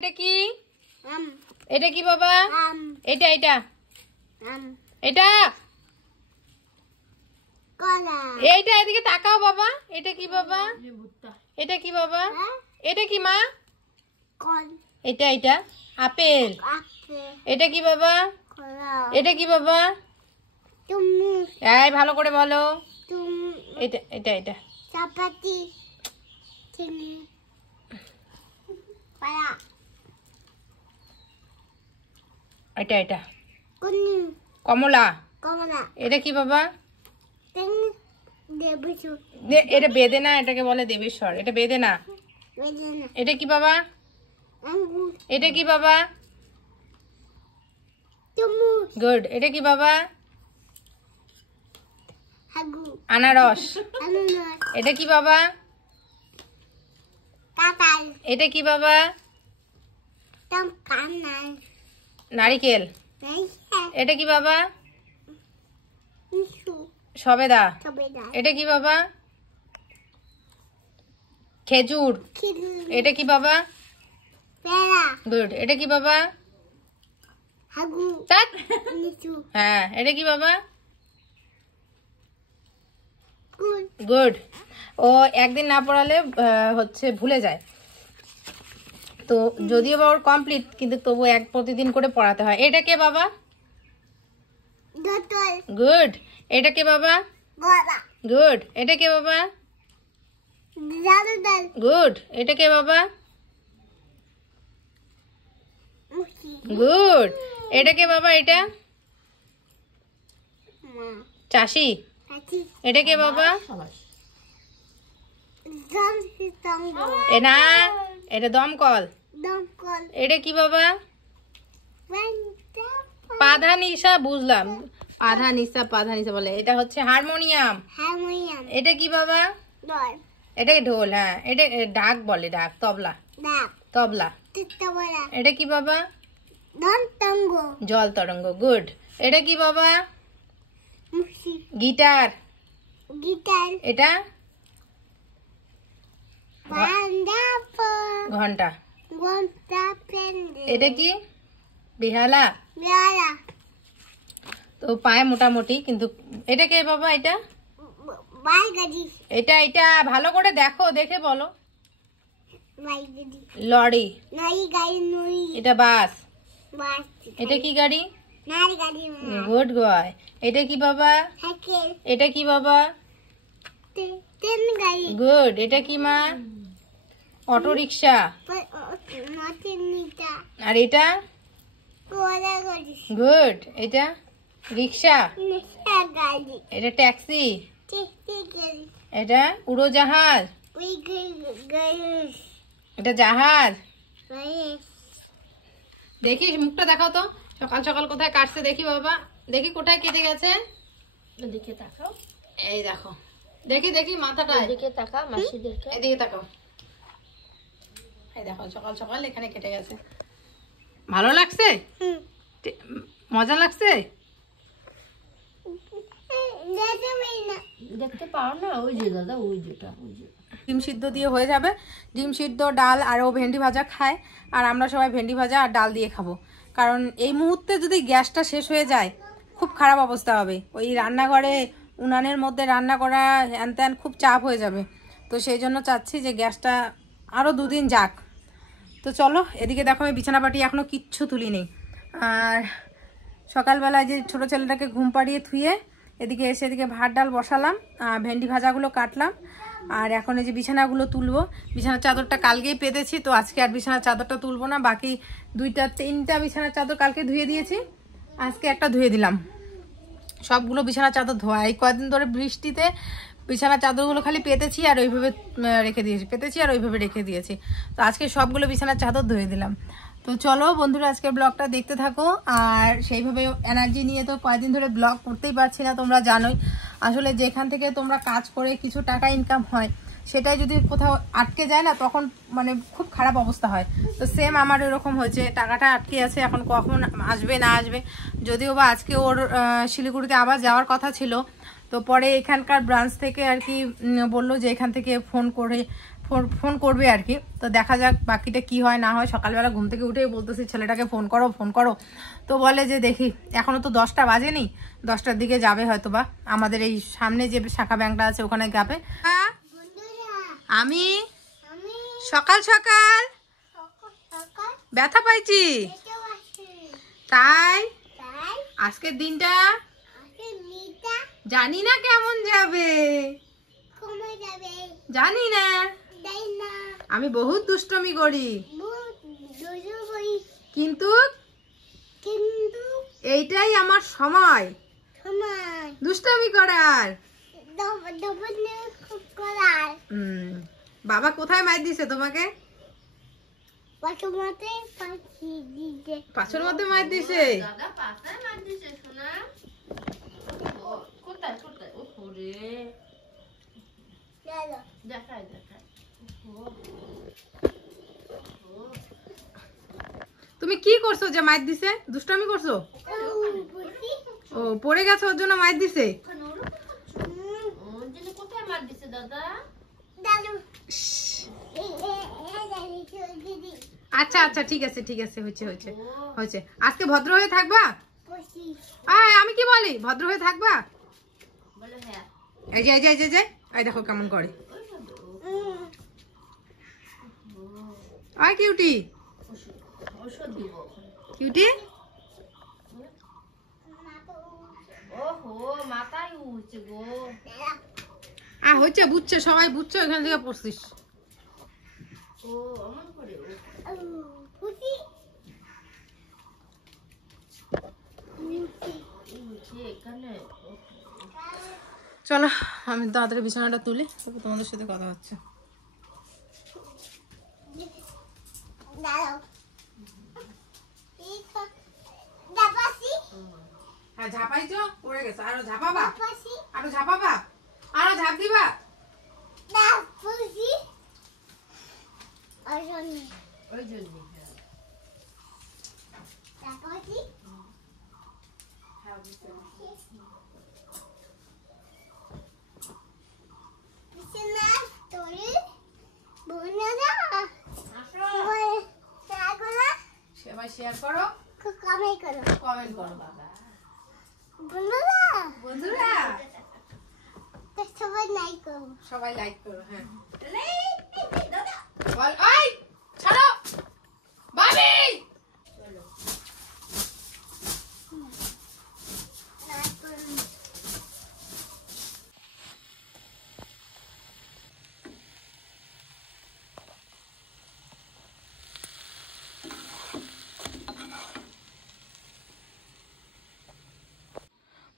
এটা কি? এটা কি বাবা? এটা এটা এটা কলা। এইটা এদিকে তাকাও বাবা। এটা কি বাবা? এটা কি বাবা? এটা কি মা? কল। এটা এটা আপেল। এটা কি বাবা? কলা। এটা কি বাবা? তরমুজ। এই ভালো করে বলো। এটা এটা এটা চাপাতি। চিনি। পায়া। এটা এটা কুনি। কমলা। কমলা। এটা কি বাবা? তেন দেবসু। এটা বেদেনা, এটাকে বলে দেবেশ্বর। এটা বেদেনা। বেদেনা। এটা কি বাবা? আঙ্গুর। এটা কি বাবা? তরমুজ। গুড। এটা কি বাবা? হাগু। আনারস। আনারস। এটা কি বাবা? কাঁঠাল। এটা কি বাবা? কানাল। নারিকেল। এটা কি বাবা? মিশু। সবেদা। সবেদা। এটা কি বাবা? খেজুর। খেজুর। এটা কি বাবা? পেয়ারা। গুড। এটা কি বাবা? হাগু। তাত। মিশু। হ্যাঁ। এটা কি বাবা? কুল। গুড। ও একদিন না পড়ালে হচ্ছে ভুলে যায়, তো যদিও বা ওর কমপ্লিট, কিন্তু তবু প্রতিদিন করে পড়াতে হয়। এটা কে বাবা? দোতল। গুড। এটা কে বাবা? গলা। গুড। এটা কে বাবা? দাদুদাল। গুড। এটা কে বাবা? মুখি। গুড। এটা কে বাবা? এটা মা। চাষি। হাতি। এটা কে বাবা? জমসিতঙ্গ। এ না, এটা দমকল। দমকল। এটা কি বাবা? পাধা নিশা। বুঝলাম, আধা নিশা পাধা নিশা বলে। এটা হচ্ছে হারমোনিয়াম। হারমোনিয়াম। এটা কি বাবা? দল। এটাকে ঢোল। হ্যাঁ। এটা ঢাক বলে, ঢাক। তবলা। ডাক। তবলা। চিত্তবলা। এটা কি বাবা? দন্তঙ্গ। জল তরঙ্গ। গুড। এটা কি বাবা? মুখি। গিটার। গিটার। এটা বান্দাপ। ঘন্টা। গন্তা পেন্ডে। এটা কি? বিহালা। বেলা। তো পায় মোটামুটি, কিন্তু এটা কে বাবা? এটা বাইগাড়ি। এটা এটা ভালো করে দেখো, দেখে বলো। বাইগাড়ি। লরি। নারী গাড়ি। নই। এটা বাস। বাস। এটা কি গাড়ি? নারী গাড়ি। Good boy. এটা কি বাবা? সাইকেল। এটা কি বাবা? ট্রেন গাড়ি। গুড। এটা কি মা? Auto rickshaw. মাটির নিটা। আর এটা? কোলা গাড়ি। গুড। এটা রিক্সা। নেশা গাড়ি। এটা ট্যাক্সি। টেস্টি গাড়ি। এটা উড়োজাহাজ। ওই গাড়ি। এটা জাহাজ। গাড়ি। দেখি মুখটা দেখাও তো, সকাল সকাল কোথায় কাটছে দেখি বাবা, দেখি কোথায় কেটে গেছে। এদিকে তাকাও, এই দেখো, দেখি দেখি মাথাটা। এদিকে তাকা, মাসিদেরকে এদিকে তাকাও। এই দেখো, সকাল সকাল এখানে কেটে গেছে। ভালো লাগছে? মজা লাগছে? দেখতে পাও না? ওই যে দাদা, ওই যেটা, ওই যে ডিম সিদ্ধ দিয়ে হয়ে যাবে। ডিম সিদ্ধ, ডাল, আর ও ভেন্ডি ভাজা খায়, আর আমরা সবাই ভেন্ডি ভাজা আর ডাল দিয়ে খাবো। কারণ এই মুহূর্তে যদি গ্যাসটা শেষ হয়ে যায় খুব খারাপ অবস্থা হবে। ওই রান্নাঘরে উনানের মধ্যে রান্না করা হ্যান ত্যান খুব চাপ হয়ে যাবে। তো সেই জন্য চাচ্ছি যে গ্যাসটা আরও 2 দিন যাক। তো চলো, এদিকে দেখো আমি বিছানা পাটি এখনও কিচ্ছু তুলি নেই। আর সকালবেলায় যে ছোটো ছেলেটাকে ঘুম পাড়িয়ে থুয়ে এদিকে এসে এদিকে ভাত ডাল বসালাম, ভেন্ডি ভাজাগুলো কাটলাম, আর এখন এই যে বিছানাগুলো তুলবো। বিছানার চাদরটা কালকেই পেতেছি, তো আজকে আর বিছানার চাদরটা তুলবো না। বাকি 2-3টা বিছানার চাদর কালকে ধুয়ে দিয়েছি, আজকে একটা ধুয়ে দিলাম। সবগুলো বিছানার চাদর ধোয়া। এই কয়েকদিন ধরে বৃষ্টিতে বিছানার চাদরগুলো খালি পেতেছি আর ওইভাবে রেখে দিয়েছি, রেখে দিয়েছি। তো আজকে সবগুলো বিছানার চাদর ধুয়ে দিলাম। তো চলো বন্ধুরা, আজকের ব্লগটা দেখতে থাকো। আর সেইভাবে এনার্জি নিয়ে তো কয়েকদিন ধরে ব্লগ করতেই পারছি না, তোমরা জানোই। আসলে যেখান থেকে তোমরা কাজ করে কিছু টাকা ইনকাম হয়, সেটাই যদি কোথাও আটকে যায় না, তখন মানে খুব খারাপ অবস্থা হয়। তো সেম আমার এরকম হয়েছে, টাকাটা আটকে আছে, এখন কখন আসবে না আসবে। যদিও বা আজকে ওর শিলিগুড়িতে আবার যাওয়ার কথা ছিল, তো পরে এখানকার ব্রাঞ্চ থেকে আর কি বললো যে এখান থেকে ফোন করবে আর কি। তো দেখা যাক বাকিটা কি হয় না হয়। সকালবেলা ঘুম থেকে উঠেই বলতেছি ছেলেটাকে ফোন করো। তো বলে যে দেখি, এখনো তো 10টা বাজেনি, 10টার দিকে যাবে হয়তো বা, আমাদের এই সামনে যে শাখা ব্যাংকটা আছে ওখানে যাবে। আমি সকাল সকাল ব্যথা পাইছি, তাই আজকের দিনটা জানি না কেমন যাবে, জানি না। আমি বহুত দুষ্টমি করি, কিন্তু এইটাই আমার সময় দুষ্টমি করার। বাবা কোথায় মাইর দিছে তোমাকে? পাঁচের মধ্যে মাইর দিছে। তুমি কি করছো যে মাইর দিছে? দুষ্টমি করছো? ও পড়ে গেছে ওর জন্য মাইর দিছে। আচ্ছা আচ্ছা ঠিক আছে হয়েছে। আজকে ভদ্র হয়ে থাকবা? আমি কি বলি, ভদ্র হয়ে থাকবা? এই যে এই দেখো কেমন করে। কিউটি কিউটি, হচ্ছে বুঝছে, সবাই বুঝছে, ওখান থেকে পড়ছিস। চলো আমি তাড়াতাড়ি বিছানাটা তুলি, তোমাদের সাথে কথা হচ্ছে। ঝাপাইছো, পড়ে গেছে। আরো ঝাপাবা, আরো ঝাপ দিবা। সবাই শেয়ার করো, কমেন্ট করো। বন্ধুরা সবাই লাইক করো। হ্যাঁ বল, ওই ছাড়ো বাবি।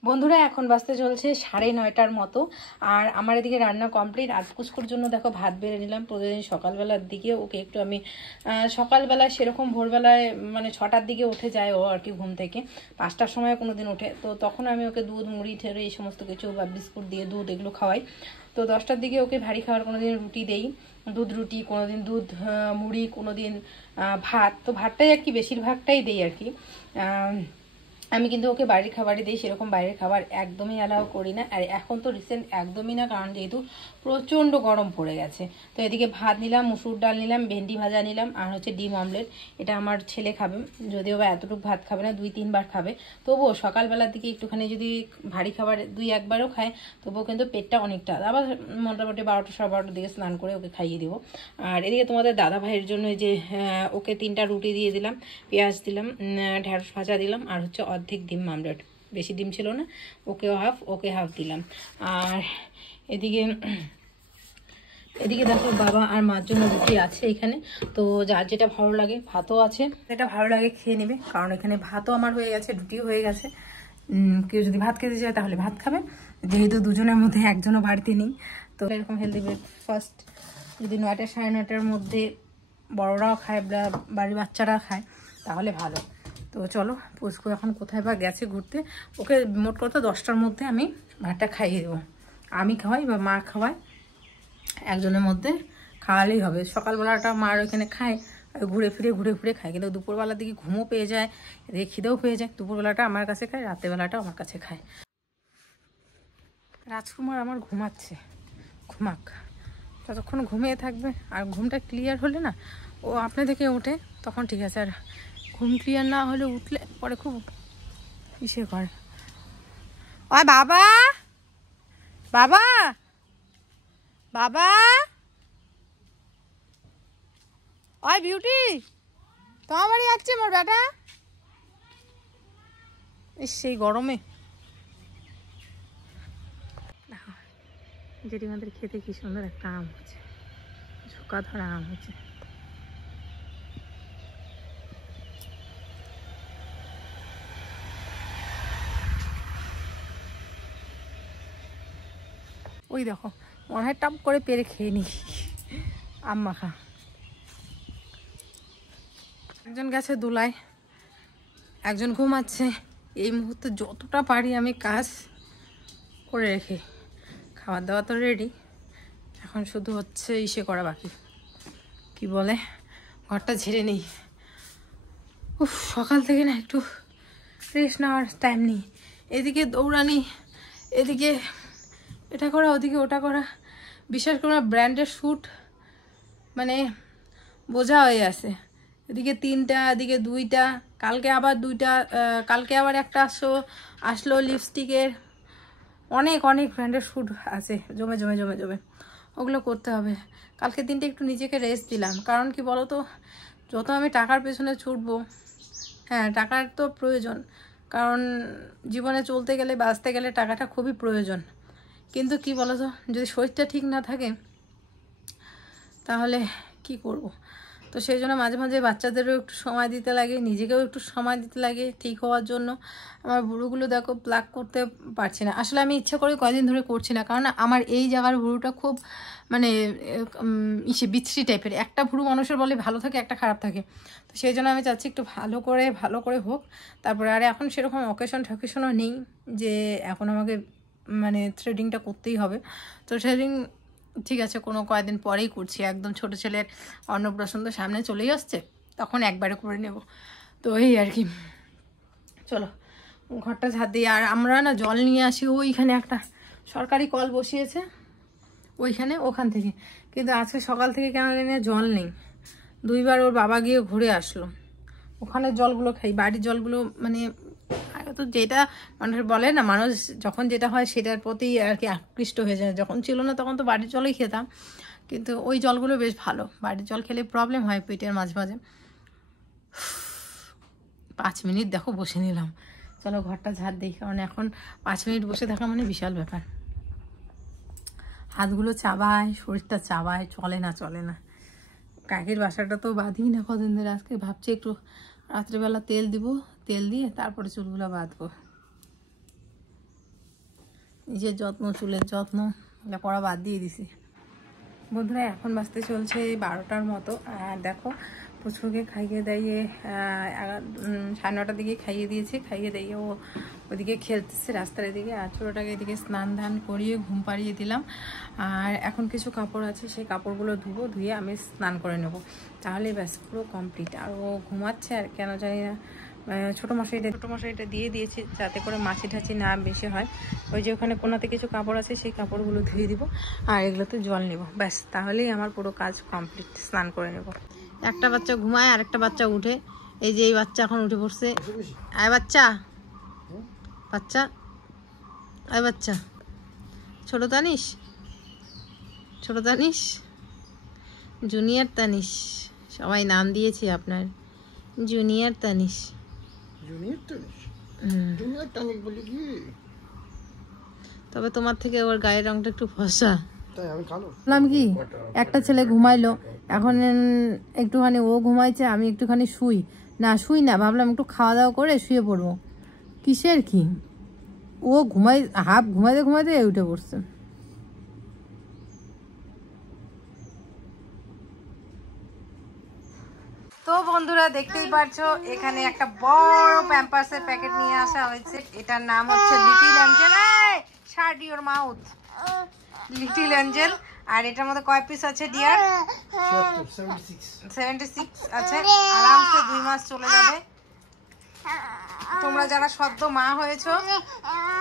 বন্ধুরা এখন বাজতে চলছে 9:30 মতো, আর আমার এদিকে রান্না কমপ্লিট। আর পুচকুর জন্য দেখো ভাত বেড়ে নিলাম। প্রতিদিন সকালবেলার দিকে ওকে একটু আমি সকালবেলায় সেরকম ভোরবেলায় মানে 6টার দিকে উঠে যায় ও আর কি ঘুম থেকে, 5টার সময় কোনোদিন ওঠে। তো তখন আমি ওকে দুধ মুড়ি ঠেড়ে এই সমস্ত কিছু বা বিস্কুট দিয়ে দুধ এগুলো খাওয়াই। তো 10টার দিকে ওকে ভারী খাবার কোনোদিন রুটি দেই, দুধ রুটি, কোনোদিন দুধ মুড়ি, কোনোদিন ভাত। তো ভাতটাই আর কি বেশিরভাগটাই দেই আর কি। আমি কিন্তু ওকে বাড়ির খাবারই দিই, সেরকম বাইরের খাবার একদমই অ্যালাউ করি না। আর এখন তো রিসেন্ট একদমই না, কারণ যেহেতু প্রচণ্ড গরম পড়ে গেছে। তো এদিকে ভাত নিলাম, মুসুর ডাল নিলাম, ভেন্ডি ভাজা নিলাম, আর হচ্ছে ডিম অমলেট। এটা আমার ছেলে খাবে, যদিও বা এতটুকু ভাত খাবে না, 2-3 বার খাবে। তবুও সকালবেলার দিকে একটুখানি যদি ভারী খাবার 2-1 বারও খায়, তবুও কিন্তু পেটটা অনেকটা। আবার মোটামুটি 12টা 12টার দিকে স্নান করে ওকে খাইয়ে দেবো। আর এদিকে তোমাদের দাদা ভাইয়ের জন্য যে ওকে 3টা রুটি দিয়ে দিলাম, পেঁয়াজ দিলাম, ঢেঁড়স ভাজা দিলাম, আর হচ্ছে অর্ধেক ডিম আমলেট, বেশি ডিম ছিল না, ওকে হাফ দিলাম। আর এদিকে দেখো বাবা আর মার জন্য রুটি আছে এখানে। তো যার যেটা ভালো লাগে, ভাতও আছে, যেটা ভালো লাগে খেয়ে নেবে, কারণ এখানে ভাতও আমার হয়ে গেছে, রুটিও হয়ে গেছে। কেউ যদি ভাত খেতে চায় তাহলে ভাত খাবে, যেহেতু দুজনের মধ্যে একজনও বাড়িতে নেই। তো এরকম হেলদি ব্রেকফাস্ট যদি 9টা 9:30টার মধ্যে বড়রাও খায়, বাড়ির বাচ্চারা খায়, তাহলে ভালো। তো চলো, পুচকু এখন কোথায় বা গেছে ঘুরতে, ওকে মোট কথা 10টার মধ্যে আমি ভাতটা খাইয়ে দেবো। আমি খাওয়াই বা মা খাওয়ায়, একজনের মধ্যে খাওয়ালেই হবে। সকালবেলাটা মার ওইখানে খায়, ঘুরে ফিরে খায়, কিন্তু দুপুরবেলার দিকে ঘুমও পেয়ে যায়, এদিকে খিদেও পেয়ে যায়। দুপুরবেলাটা আমার কাছে খায়, রাত্রেবেলাটা আমার কাছে খায়। রাজকুমার আমার ঘুমাচ্ছে, ঘুমাক। যতক্ষণ ঘুমিয়ে থাকবে আর ঘুমটা ক্লিয়ার হলে না ও আপনি থেকে ওঠে তখন ঠিক আছে, আর ঘুম ক্লিয়ার না হলে উঠলে পরে খুব ইসে করে। ওই বাবা বাবা বাবা, ওই বিউটি তোমার বাড়ি যাচ্ছে মোর বেটা। সেই গরমে জেঠিমাদের খেতে কি সুন্দর একটা আম হচ্ছে, ঝোঁকা ধরা আম হচ্ছে। ওই দেখো মনে হয় টাপ করে পেরে খেয়ে নি আম মাখা। একজন গেছে দোলায়, একজন ঘুমাচ্ছে। এই মুহূর্তে যতটা পারি আমি কাজ করে রেখে, খাবার দাবার তো রেডি, এখন শুধু হচ্ছে ইসে করা বাকি, কি বলে ঘরটা ঝেড়ে নেই। উফ, সকাল থেকে না একটু রেস্ট নেওয়ার টাইম নেই। এদিকে দৌড়ানি, এদিকে এটা করা, ওদিকে ওটা করা। বিশেষ করে ব্র্যান্ডের শ্যুট মানে বোঝা হয়ে আছে। এদিকে 3টা, এদিকে 2টা, কালকে আবার 2টা, কালকে আবার একটা আসলো লিপস্টিকের। অনেক অনেক ব্র্যান্ডের শ্যুট আছে জমে জমে জমে জমে, ওগুলো করতে হবে। কালকে দিনটা একটু নিজেকে রেস্ট দিলাম, কারণ কি বলো তো, যত আমি টাকার পেছনে ছুটবো, হ্যাঁ টাকার তো প্রয়োজন, কারণ জীবনে চলতে গেলে বাঁচতে গেলে টাকাটা খুবই প্রয়োজন। কিন্তু কি বলো তো, যদি শরীরটা ঠিক না থাকে তাহলে কি করব। তো সেই জন্য মাঝে মাঝে বাচ্চাদেরও একটু সময় দিতে লাগে, নিজেকেও একটু সময় দিতে লাগে ঠিক হওয়ার জন্য। আমার ভুরুগুলো দেখো প্লাক করতে পারছি না, আসলে আমি ইচ্ছা করে কয়েকদিন ধরে করছি না, কারণ আমার এই জায়গার ভুরুটা খুব মানে বিচ্ছিরি টাইপের। একটা ভুরু মানুষের বলে ভালো থাকে, একটা খারাপ থাকে। তো সেই জন্য আমি চাচ্ছি একটু ভালো করে হোক তারপরে। আর এখন সেরকম অকেশনও নেই যে এখন আমাকে মানে থ্রেডিংটা করতেই হবে। তো থ্রেডিং ঠিক আছে কোনো কয়েকদিন পরেই করছি, একদম ছোট ছেলের অন্নপ্রাশন তো সামনে চলেই আসছে, তখন একবারে করে নেব। তো এই আর কি, চলো ঘরটা ঝাড় দিই। আর আমরা না জল নিয়ে আসি, ওইখানে একটা সরকারি কল বসিয়েছে ওইখানে, ওখান থেকে। কিন্তু আজকে সকাল থেকে কেন জানি জল নেই, 2বার ওর বাবা গিয়ে ঘুরে আসলো। ওখানে জলগুলো খাই, বাড়ির জলগুলো মানে আগে তো যেটা মানুষের বলে না, মানুষ যখন যেটা হয় সেটার প্রতি আর কি আকৃষ্ট হয়ে যায়। যখন ছিল না তখন তো বাড়ির জলই খেতাম, কিন্তু ওই জলগুলো বেশ ভালো। বাড়ির জল খেলে প্রবলেম হয় পেটের মাঝে মাঝে। 5 মিনিট দেখো বসে নিলাম, চলো ঘরটা ঝাড় দিই, কারণ এখন 5 মিনিট বসে থাকা মানে বিশাল ব্যাপার। হাতগুলো চাবায়, শরীরটা চাবায়, চলে না। কাকির বাসাটা তো বাঁধি না কদিন ধরে, আজকে ভাবছি একটু রাত্রিবেলা তেল দিব, তেল দিয়ে তারপরে চুলগুলো বাঁধবো। নিজের যত্ন, চুলের যত্ন করা বাদ দিয়ে দিছি। বন্ধুরা এখন বাজতে চলছে 12টার মতো। আর দেখো পুচকুকে খাইয়ে দাইয়ে 9:30টার দিকে খাইয়ে দিয়েছি, খাইয়ে দিয়ে ও ওদিকে খেলতেছে রাস্তার এদিকে। আর ছোটোটাকে এদিকে স্নান ধান করিয়ে ঘুম পাড়িয়ে দিলাম। আর এখন কিছু কাপড় আছে, সেই কাপড়গুলো ধুয়ে আমি স্নান করে নেব, তাহলে ব্যাস পুরো কমপ্লিট। আর ও ঘুমাচ্ছে, আর কেন জানি না ছোটো মশারিটা দিয়ে দিয়েছি যাতে করে মাছি ঠাচি না বেশি হয়। ওই যে ওখানে কোনাতে কিছু কাপড় আছে, সেই কাপড়গুলো ধুয়ে দিব আর এগুলোতে জল নেব, ব্যাস তাহলেই আমার পুরো কাজ কমপ্লিট। স্নান করে নেব। একটা বাচ্চা ঘুমায়, আরেকটা বাচ্চা উঠে। এই যে এই বাচ্চা এখন উঠে পড়ছে। আয় বাচ্চা, আয় বাচ্চা, ছোট তানিশ, জুনিয়র তানিশ, সবাই নাম দিয়েছি আপনার, জুনিয়র তানিশ। তবে তোমার থেকে ওর গায়ের রংটা একটু ফর্সা। বললাম কি, একটা ছেলে ঘুমাইলো, এখন একটুখানি ও ঘুমাইছে, আমি একটুখানি শুই না, ভাবলাম একটু খাওয়া দাওয়া করে শুয়ে পড়বো। কিসের কি, ও ঘুমাইতে উঠে পড়ছে। তো বন্ধুরা দেখতেই পারছো, এখানে একটা বড় প্যাম্পাসের প্যাকেট নিয়ে আসা হয়েছে। এটার নাম হচ্ছে little angel. Shut your mouth, little angel. আর এটার মধ্যে কয় পিস আছে ডিয়ার? 76 আছে। আরামসে 2 মাস চলে যাবে। তোমরা যারা সদ্য মা হয়েছো,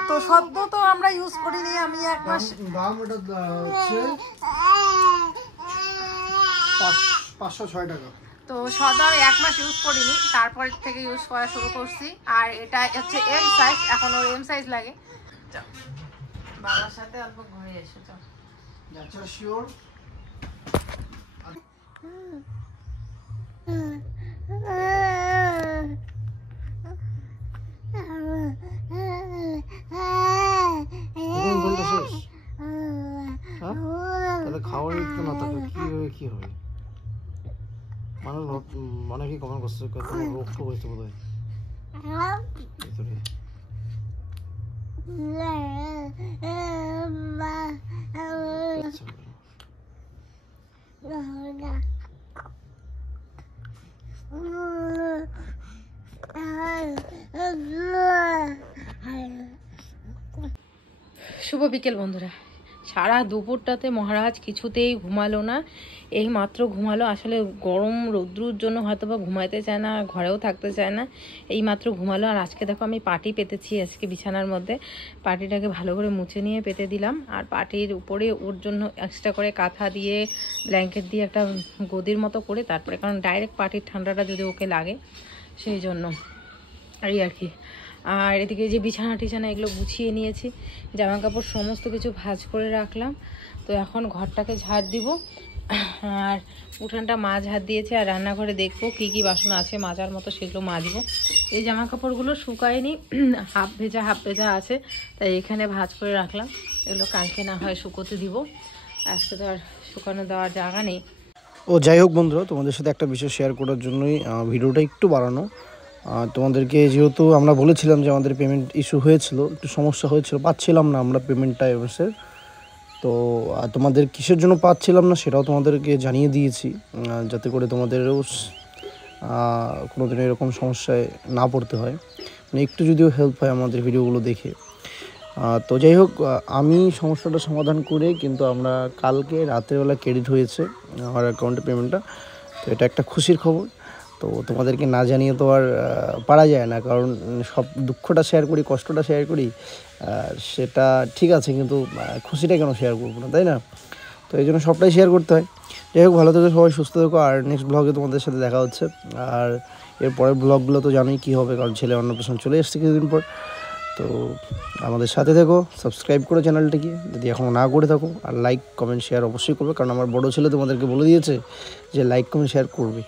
তো সদ্য তো আমরা ইউজ করিনি, আমি 1 মাস 506 টাকা। তো সদা আমি 1 মাস ইউজ করিনি, তারপর থেকে ইউজ করা শুরু করছি। আর এটা হচ্ছে এম সাইজ, এখন ওর এম সাইজ লাগে। চল বাবার সাথে অল্প ঘুরে এসো, চল। আচ্ছা শিওর। এখন বলতে শেষ। হ্যাঁ তাহলে খাওয়ার তো না থাকলে কি হবে? মানুষ অনেকেই কমেন্ট করছে তোমার রোগ টোগ হয়েছে বোধ হয় ভিতরে। শুভ বিকেল বন্ধুরা। সারা দুপুরটাতে মহারাজ কিছুতেই ঘুমালো না, এই মাত্র ঘুমালো। আসলে গরম রৌদ্রুর জন্য হয়তো বা ঘুমাইতে চায় না, ঘরেও থাকতে চায় না, এই মাত্র ঘুমালো। আর আজকে দেখো আমি পাটি পেতেছি আজকে বিছানার মধ্যে। পাটিটাকে ভালো করে মুছে নিয়ে পেতে দিলাম। আর পাটির উপরে ওর জন্য এক্সট্রা করে কাঁথা দিয়ে ব্ল্যাঙ্কেট দিয়ে একটা গদির মতো করে তারপরে, কারণ ডাইরেক্ট পাটির ঠান্ডাটা যদি ওকে লাগে সেই জন্য এই আর কি। আর এদিকে যে বিছানা টিছানা এগুলো গুছিয়ে নিয়েছি, জামা কাপড় সমস্ত কিছু ভাঁজ করে রাখলাম। তো এখন ঘরটাকে ঝাড় দিব, আর উঠানটা মা ঝাড় দিয়েছে। আর রান্নাঘরে দেখবো কি কি বাসন আছে মাজার মতো, সেগুলো মাজবো। এই জামা কাপড়গুলো শুকায়নি, হাফ ভেজা আছে, তাই এখানে ভাঁজ করে রাখলাম। এগুলো কালকে না হয় শুকোতে দিব, আজকে তো আর শুকানো দেওয়ার জায়গা নেই। ও যাই হোক বন্ধুরা, তোমাদের সাথে একটা বিষয় শেয়ার করার জন্যই ভিডিওটা একটু বাড়ানো। তোমাদেরকে যেহেতু আমরা বলেছিলাম যে আমাদের পেমেন্ট ইস্যু হয়েছিল, একটু সমস্যা হয়েছিল, পাচ্ছিলাম না আমরা পেমেন্টটা এবার। তো তোমাদের কিসের জন্য পাচ্ছিলাম না সেটাও তোমাদেরকে জানিয়ে দিয়েছি, যাতে করে তোমাদেরও কোনো দিন এরকম সমস্যায় না পড়তে হয়, মানে একটু যদিও হেল্প হয় আমাদের ভিডিওগুলো দেখে। তো যাই হোক, আমি সমস্যাটা সমাধান করে কিন্তু আমরা কালকে রাত্রেবেলা ক্রেডিট হয়েছে আমার অ্যাকাউন্টে পেমেন্টটা। তো এটা একটা খুশির খবর। তো তোমাদেরকে না জানিয়ে তো আর পারা যায় না, কারণ সব দুঃখটা শেয়ার করি, কষ্টটা শেয়ার করি, সেটা ঠিক আছে, কিন্তু খুশিটা কেন শেয়ার করবো না, তাই না? তো এই জন্য সবটাই শেয়ার করতে হয়। যাই হোক, ভালো থেকো সবাই, সুস্থ থেকো। আর নেক্সট ব্লগে তোমাদের সাথে দেখা হচ্ছে। আর এরপরের ব্লগগুলো তো জানোই কী হবে, কারণ ছেলে অন্নপ্রাশন চলে এসছে কিছুদিন পর। তো আমাদের সাথে থেকো, সাবস্ক্রাইব করো চ্যানেলটিকে যদি এখনও না করে থাকো। আর লাইক কমেন্ট শেয়ার অবশ্যই করবে, কারণ আমার বড় ছেলে তোমাদেরকে বলে দিয়েছে যে লাইক কমেন্ট শেয়ার করবে।